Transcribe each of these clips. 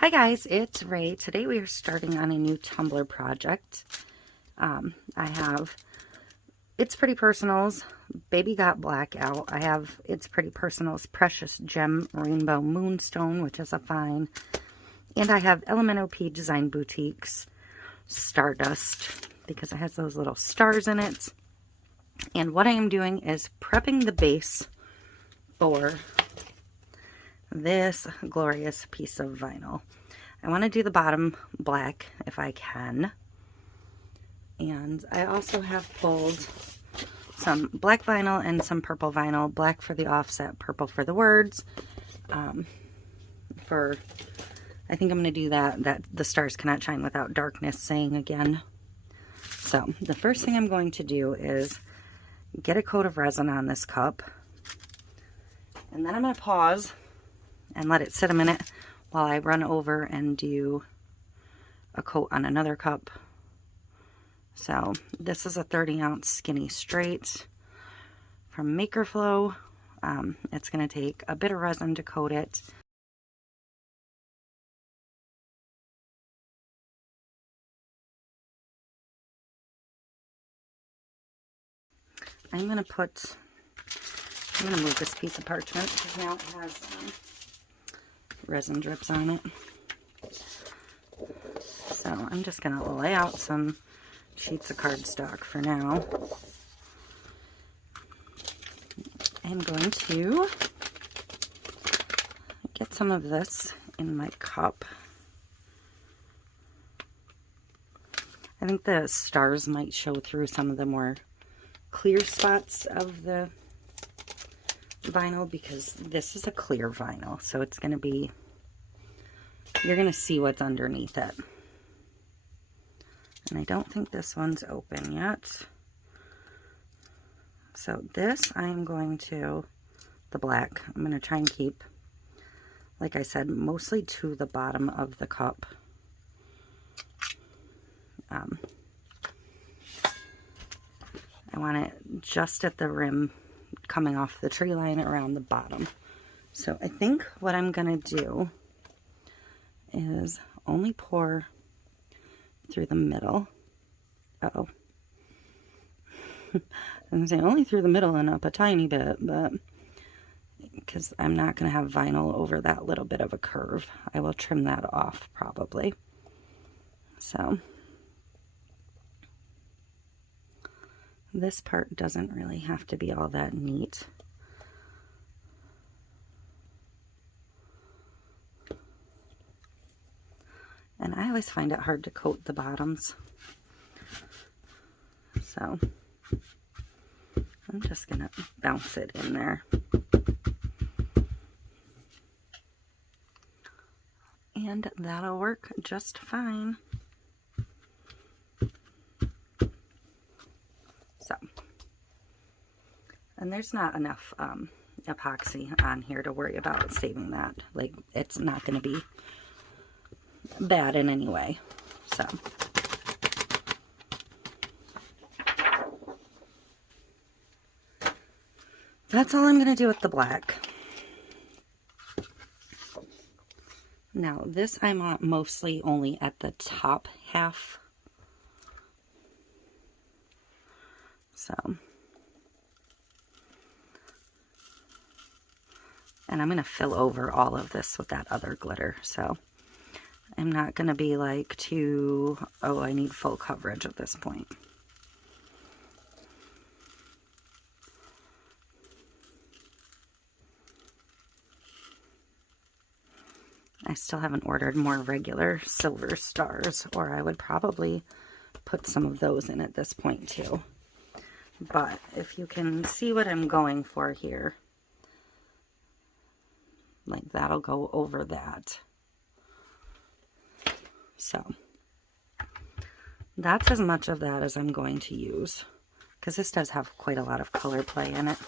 Hi guys, it's Ray. Today we are starting on a new Tumbler project. I have It's Pretty Personal's Baby Got Blackout. I have It's Pretty Personal's Precious Gem Rainbow Moonstone, which is a fine. And I have LMNOP Design Boutique's Stardust, because it has those little stars in it. And what I am doing is prepping the base for this glorious piece of vinyl. I want to do the bottom black if I can. And I also have pulled some black vinyl and some purple vinyl. Black for the offset, purple for the words. I think I'm going to do that the stars cannot shine without darkness saying again. So the first thing I'm going to do is get a coat of resin on this cup. And then I'm going to pause and let it sit a minute while I run over and do a coat on another cup. So this is a 30-ounce skinny straight from Makerflow. It's going to take a bit of resin to coat it. I'm going to move this piece of parchment because now it has resin drips on it. So I'm just going to lay out some sheets of cardstock for now. I'm going to get some of this in my cup. I think the stars might show through some of the more clear spots of the vinyl, because this is a clear vinyl, so it's going to be, you're going to see what's underneath it. And I don't think this one's open yet. So this I'm going to, the black, I'm going to try and keep, like I said, mostly to the bottom of the cup. I want it just at the rim, coming off the tree line around the bottom. So I think what I'm gonna do is only pour through the middle. Uh-oh. I'm gonna say only through the middle and up a tiny bit, but because I'm not gonna have vinyl over that little bit of a curve. I will trim that off probably. So this part doesn't really have to be all that neat. And I always find it hard to coat the bottoms. So I'm just going to bounce it in there. And that'll work just fine. And there's not enough epoxy on here to worry about saving that. Like, it's not going to be bad in any way. So that's all I'm going to do with the black. Now this I'm mostly only at the top half. So, and I'm going to fill over all of this with that other glitter. So I'm not going to be like I need full coverage at this point. I still haven't ordered more regular silver stars, or I would probably put some of those in at this point too. But if you can see what I'm going for here, like that'll go over that. So that's as much of that as I'm going to use, because this does have quite a lot of color play in it.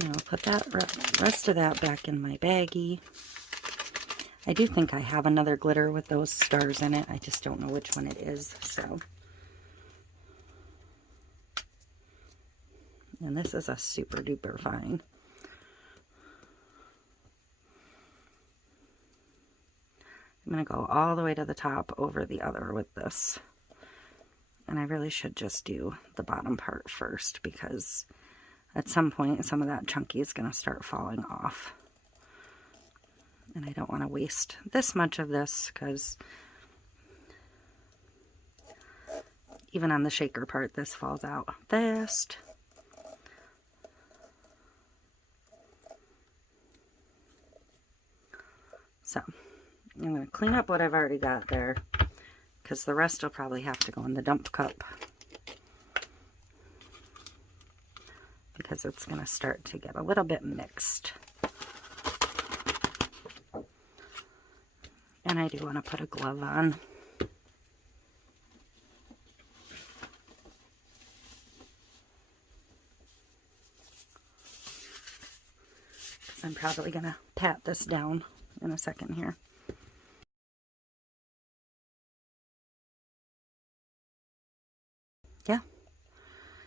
And I'll put that rest of that back in my baggie. I do think I have another glitter with those stars in it. I just don't know which one it is. So, and this is a super duper fine. I'm going to go all the way to the top over the other with this. And I really should just do the bottom part first, because at some point some of that chunky is going to start falling off. And I don't want to waste this much of this, because even on the shaker part, this falls out fast. So I'm going to clean up what I've already got there, because the rest will probably have to go in the dump cup, because it's going to start to get a little bit mixed. And I do want to put a glove on. Because I'm probably going to pat this down in a second here. Yeah.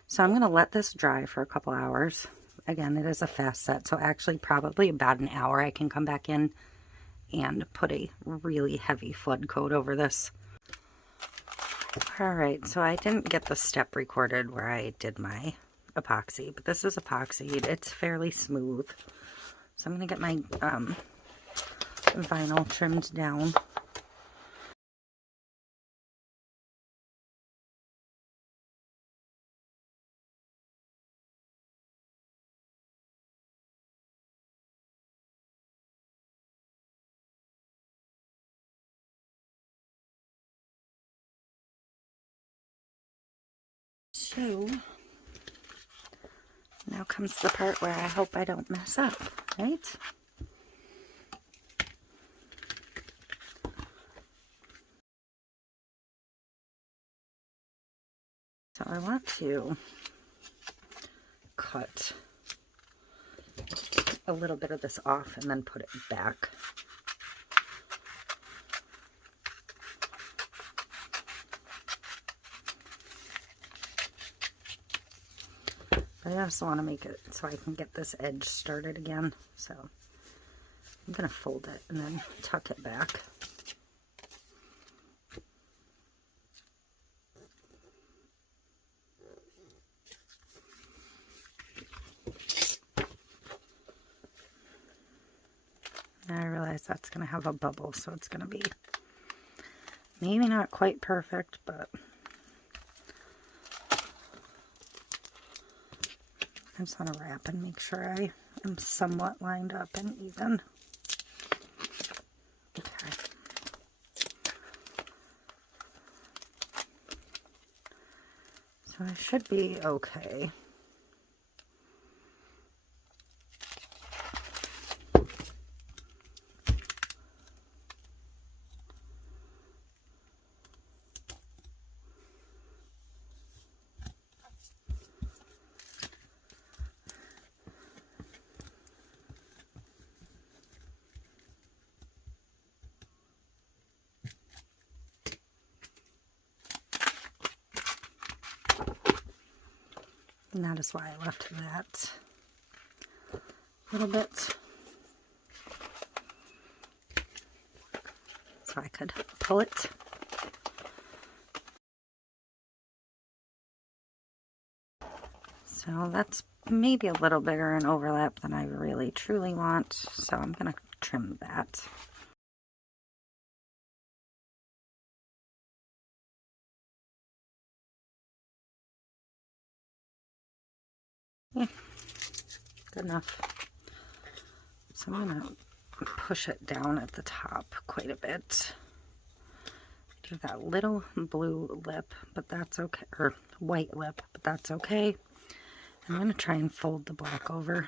So I'm going to let this dry for a couple hours. Again, it is a fast set, so actually probably about an hour I can come back in and put a really heavy flood coat over this. Alright, so I didn't get the step recorded where I did my epoxy, but this is epoxied. It's fairly smooth. So I'm going to get my vinyl trimmed down. So now comes the part where I hope I don't mess up, right? So I want to cut a little bit of this off and then put it back. But I also want to make it so I can get this edge started again. So I'm going to fold it and then tuck it back. And I realize that's going to have a bubble, so it's going to be maybe not quite perfect, but I just want to wrap and make sure I am somewhat lined up and even. Okay. So I should be okay. And that is why I left that little bit, so I could pull it. So that's maybe a little bigger in overlap than I really truly want, so I'm going to trim that. Yeah, good enough. So I'm going to push it down at the top quite a bit. Do that little blue lip, but that's okay, or white lip, but that's okay. I'm going to try and fold the black over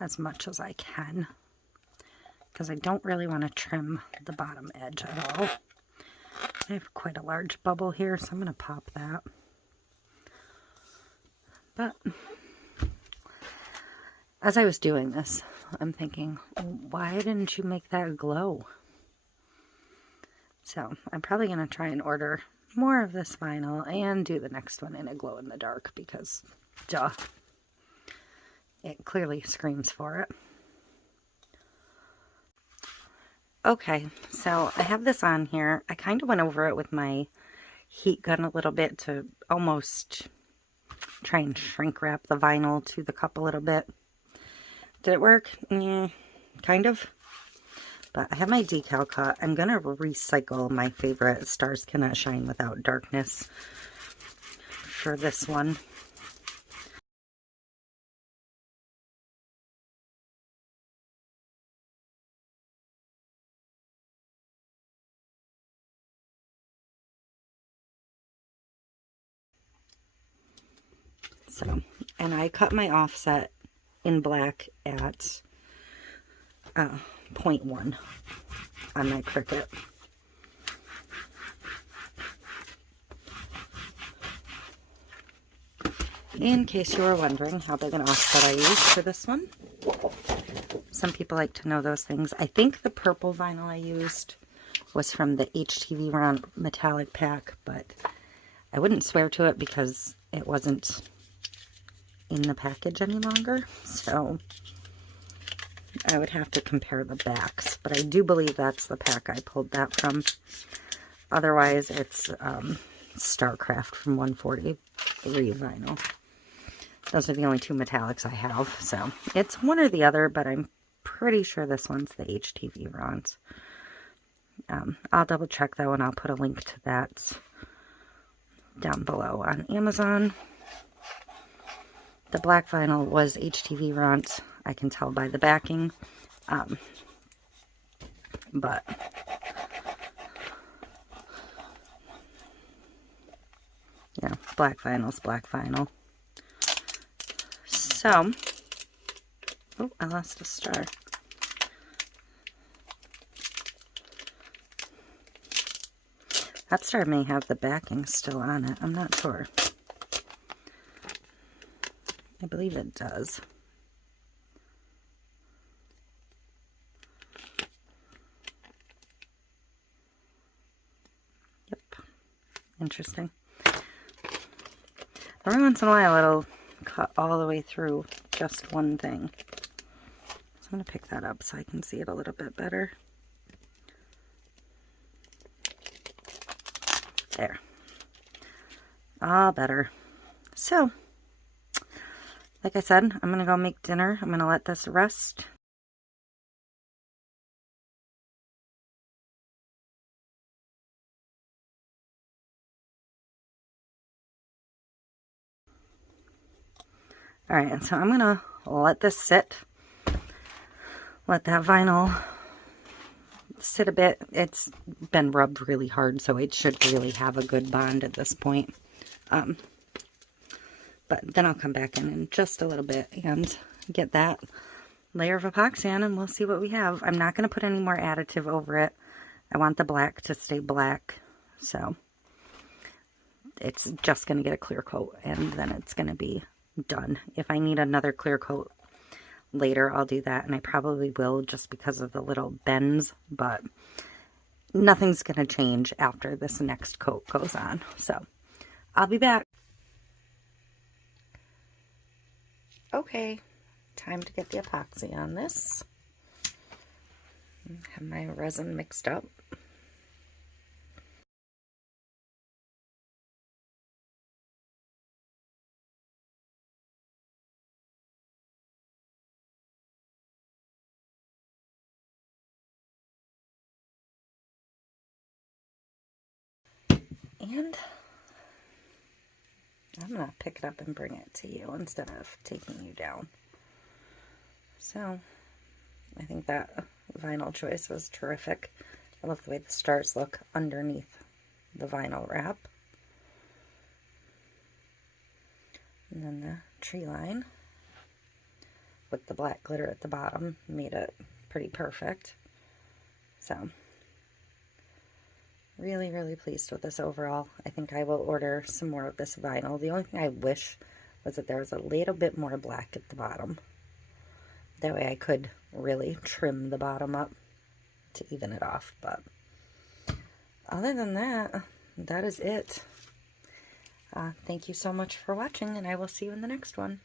as much as I can, because I don't really want to trim the bottom edge at all. I have quite a large bubble here, so I'm going to pop that. But as I was doing this, I'm thinking, why didn't you make that glow? So I'm probably going to try and order more of this vinyl and do the next one in a glow in the dark, because duh, it clearly screams for it. Okay, so I have this on here. I kind of went over it with my heat gun a little bit to almost try and shrink wrap the vinyl to the cup a little bit. Did it work? Kind of. But I have my decal cut. I'm going to recycle my favorite Stars Cannot Shine Without Darkness for this one. So, and I cut my offset in black at 0.1 on my Cricut. In case you were wondering how big an offset I used for this one. Some people like to know those things. I think the purple vinyl I used was from the HTVRont metallic pack, but I wouldn't swear to it because it wasn't in the package any longer, so I would have to compare the backs, but I do believe that's the pack I pulled that from. Otherwise, it's StarCraft from 143 vinyl. Those are the only two metallics I have, so it's one or the other, but I'm pretty sure this one's the HTVRont. I'll double check though, and I'll put a link to that down below on Amazon. The black vinyl was HTVRont. I can tell by the backing. But yeah, black vinyl's black vinyl. So, oh, I lost a star. That star may have the backing still on it. I'm not sure. I believe it does. Yep. Interesting. Every once in a while it'll cut all the way through just one thing. So I'm going to pick that up so I can see it a little bit better. There. Ah, better. So, like I said, I'm going to go make dinner. I'm going to let this rest. Alright, so I'm going to let this sit. Let that vinyl sit a bit. It's been rubbed really hard, so it should really have a good bond at this point. But then I'll come back in just a little bit and get that layer of epoxy on, and we'll see what we have. I'm not going to put any more additive over it. I want the black to stay black, so it's just going to get a clear coat, and then it's going to be done. If I need another clear coat later, I'll do that, and I probably will just because of the little bends, but nothing's going to change after this next coat goes on. So I'll be back. Okay, time to get the epoxy on this. Have my resin mixed up. And I'm going to pick it up and bring it to you instead of taking you down. So, I think that vinyl choice was terrific. I love the way the stars look underneath the vinyl wrap. And then the tree line with the black glitter at the bottom made it pretty perfect. So, really, really pleased with this overall. I think I will order some more of this vinyl. The only thing I wish was that there was a little bit more black at the bottom. That way I could really trim the bottom up to even it off. But other than that, that is it. Thank you so much for watching, and I will see you in the next one.